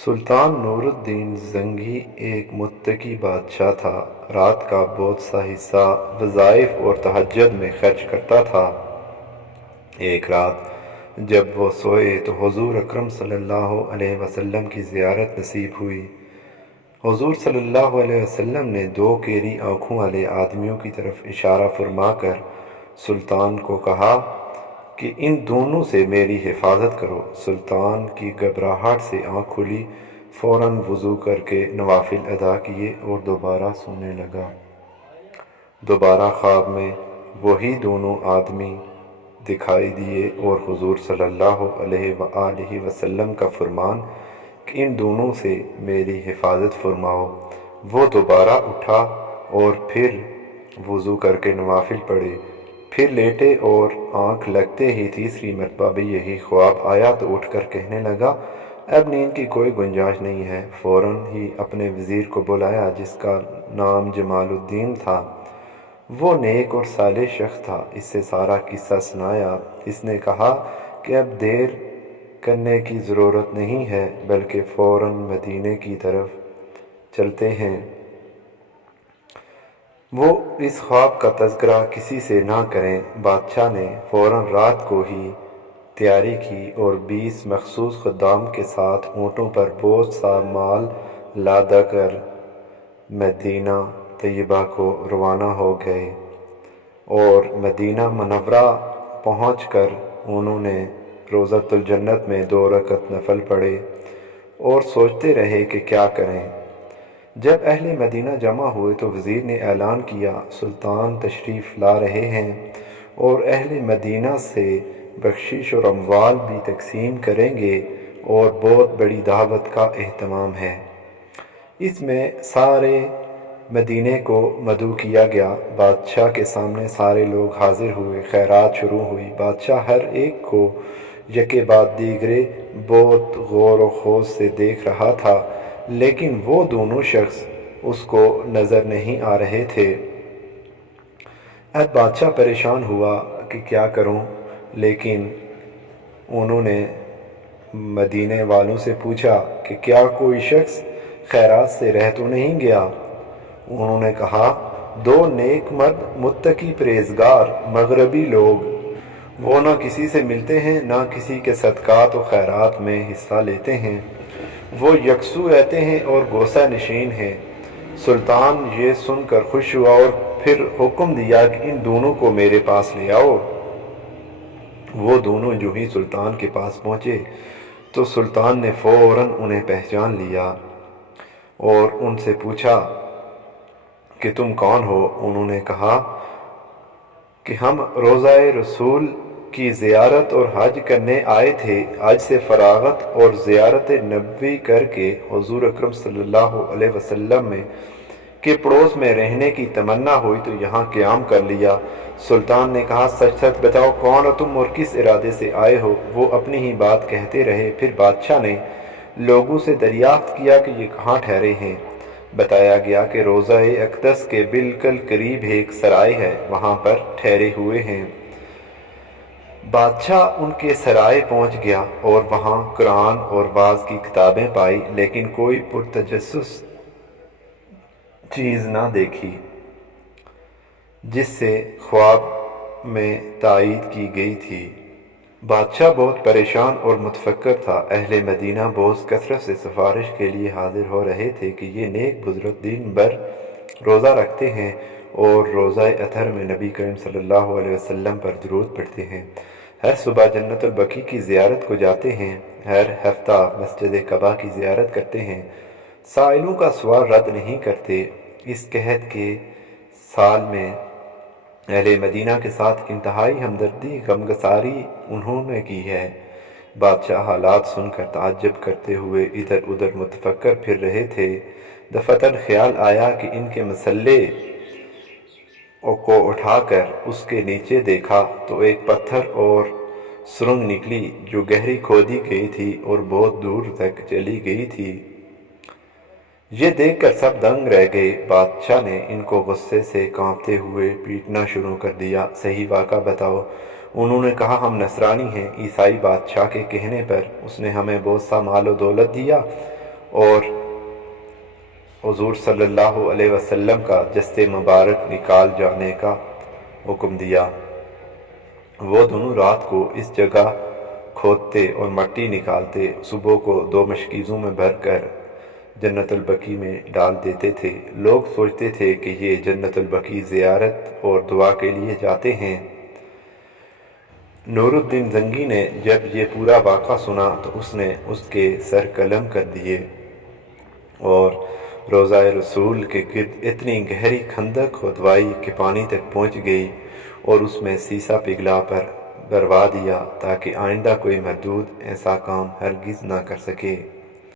سلطان نور الدین زنگی ایک متقی بادشاہ تھا۔ رات کا بہت سا حصہ وظائف اور تہجد میں خرچ کرتا تھا۔ ایک رات جب وہ سوئے تو حضور اکرم صلی اللہ علیہ وسلم کی زیارت نصیب ہوئی۔ حضور صلی اللہ علیہ وسلم نے دو کیری آنکھوں والے آدمیوں کی طرف اشارہ فرما کر سلطان کو کہا کہ ان دونوں سے میری حفاظت کرو۔ سلطان کی گھبراہٹ سے آنکھ کھلی، فوراً وضو کر کے نوافل ادا کیے اور دوبارہ سونے لگا۔ دوبارہ خواب میں وہی دونوں آدمی دکھائی دیے اور حضور صلی اللہ علیہ وآلہ وسلم کا فرمان کہ ان دونوں سے میری حفاظت فرماؤ۔ وہ دوبارہ اٹھا اور پھر وضو کر کے نوافل پڑھے، پھر لیٹے اور آنکھ لگتے ہی تیسری مرتبہ بھی یہی خواب آیا تو اٹھ کر کہنے لگا، اب نیند کی کوئی گنجائش نہیں ہے۔ فوراً ہی اپنے وزیر کو بلایا جس کا نام جمال الدین تھا۔ وہ نیک اور صالح شخص تھا۔ اس سے سارا قصہ سنایا۔ اس نے کہا کہ اب دیر کرنے کی ضرورت نہیں ہے بلکہ فوراً مدینے کی طرف چلتے ہیں۔ وہ اس خواب کا تذکرہ کسی سے نہ کریں۔ بادشاہ نے فوراً رات کو ہی تیاری کی اور 20 مخصوص خدام کے ساتھ اونٹوں پر بہت سا مال لادہ کر مدینہ طیبہ کو روانہ ہو گئے اور مدینہ منورہ پہنچ کر انہوں نے روضۃ الجنت میں 2 رکعت نفل پڑھے اور سوچتے رہے کہ کیا کریں۔ جب اہل مدینہ جمع ہوئے تو وزیر نے اعلان کیا، سلطان تشریف لا رہے ہیں اور اہل مدینہ سے بخشش اور اموال بھی تقسیم کریں گے اور بہت بڑی دعوت کا اہتمام ہے۔ اس میں سارے مدینے کو مدعو کیا گیا۔ بادشاہ کے سامنے سارے لوگ حاضر ہوئے، خیرات شروع ہوئی۔ بادشاہ ہر ایک کو یکے بعد دیگرے بہت غور و خوض سے دیکھ رہا تھا، لیکن وہ دونوں شخص اس کو نظر نہیں آ رہے تھے۔ اب بادشاہ پریشان ہوا کہ کیا کروں، لیکن انہوں نے مدینے والوں سے پوچھا کہ کیا کوئی شخص خیرات سے رہ تو نہیں گیا؟ انہوں نے کہا، 2 نیک مرد متقی پرہیزگار مغربی لوگ، وہ نہ کسی سے ملتے ہیں نہ کسی کے صدقات و خیرات میں حصہ لیتے ہیں، وہ یکسو رہتے ہیں اور گوسہ نشین ہیں۔ سلطان یہ سن کر خوش ہوا اور پھر حکم دیا کہ ان دونوں کو میرے پاس لے آؤ۔ وہ دونوں جو ہی سلطان کے پاس پہنچے تو سلطان نے فوراً انہیں پہچان لیا اور ان سے پوچھا کہ تم کون ہو؟ انہوں نے کہا کہ ہم روضہ رسول کی زیارت اور حج کرنے آئے تھے۔ حج سے فراغت اور زیارت نبوی کر کے حضور اکرم صلی اللہ علیہ وسلم کے پڑوس میں رہنے کی تمنا ہوئی تو یہاں قیام کر لیا۔ سلطان نے کہا، سچ سچ بتاؤ کون ہو تم اور کس ارادے سے آئے ہو؟ وہ اپنی ہی بات کہتے رہے۔ پھر بادشاہ نے لوگوں سے دریافت کیا کہ یہ کہاں ٹھہرے ہیں۔ بتایا گیا کہ روضہ اقدس کے بالکل قریب ایک سرائے ہے، وہاں پر ٹھہرے ہوئے ہیں۔ بادشاہ ان کے سرائے پہنچ گیا اور وہاں قرآن اور بعض کی کتابیں پائی، لیکن کوئی پرتجسس چیز نہ دیکھی جس سے خواب میں تائید کی گئی تھی۔ بادشاہ بہت پریشان اور متفکر تھا۔ اہل مدینہ بہت کثرت سے سفارش کے لیے حاضر ہو رہے تھے کہ یہ نیک بزرگ دن بھر روزہ رکھتے ہیں اور روزہ اطہر میں نبی کریم صلی اللہ علیہ وسلم پر درود پڑھتے ہیں، ہر صبح جنت البقیع کی زیارت کو جاتے ہیں، ہر ہفتہ مسجد قباء کی زیارت کرتے ہیں، سائلوں کا سوال رد نہیں کرتے۔ اس قحط کے سال میں اہل مدینہ کے ساتھ انتہائی ہمدردی غمگساری انہوں نے کی ہے۔ بادشاہ حالات سن کر تعجب کرتے ہوئے ادھر ادھر متفکر پھر رہے تھے۔ دفعتاً خیال آیا کہ ان کے مسلح کو اٹھا کر اس کے نیچے دیکھا تو ایک پتھر اور سرنگ نکلی جو گہری کھودی گئی تھی اور بہت دور تک چلی گئی تھی۔ یہ دیکھ کر سب دنگ رہ گئے۔ بادشاہ نے ان کو غصے سے کانپتے ہوئے پیٹنا شروع کر دیا۔ صحیح واقعہ بتاؤ۔ انہوں نے کہا، ہم نصرانی ہیں۔ عیسائی بادشاہ کے کہنے پر اس نے ہمیں بہت سا مال و دولت دیا اور حضور صلی اللہ علیہ وسلم کا جسد مبارک نکال جانے کا حکم دیا۔ وہ دونوں رات کو اس جگہ کھودتے اور مٹی نکالتے، صبح کو 2 مشکیزوں میں بھر کر جنت البقیع میں ڈال دیتے تھے۔ لوگ سوچتے تھے کہ یہ جنت البقیع زیارت اور دعا کے لیے جاتے ہیں۔ نور الدین زنگی نے جب یہ پورا واقعہ سنا تو اس نے اس کے سر قلم کر دیے اور روضہ رسول کے گرد اتنی گہری خندق کھودوائی کہ پانی تک پہنچ گئی اور اس میں سیسا پگھلا پر بھروا دیا تاکہ آئندہ کوئی مردود ایسا کام ہرگز نہ کر سکے۔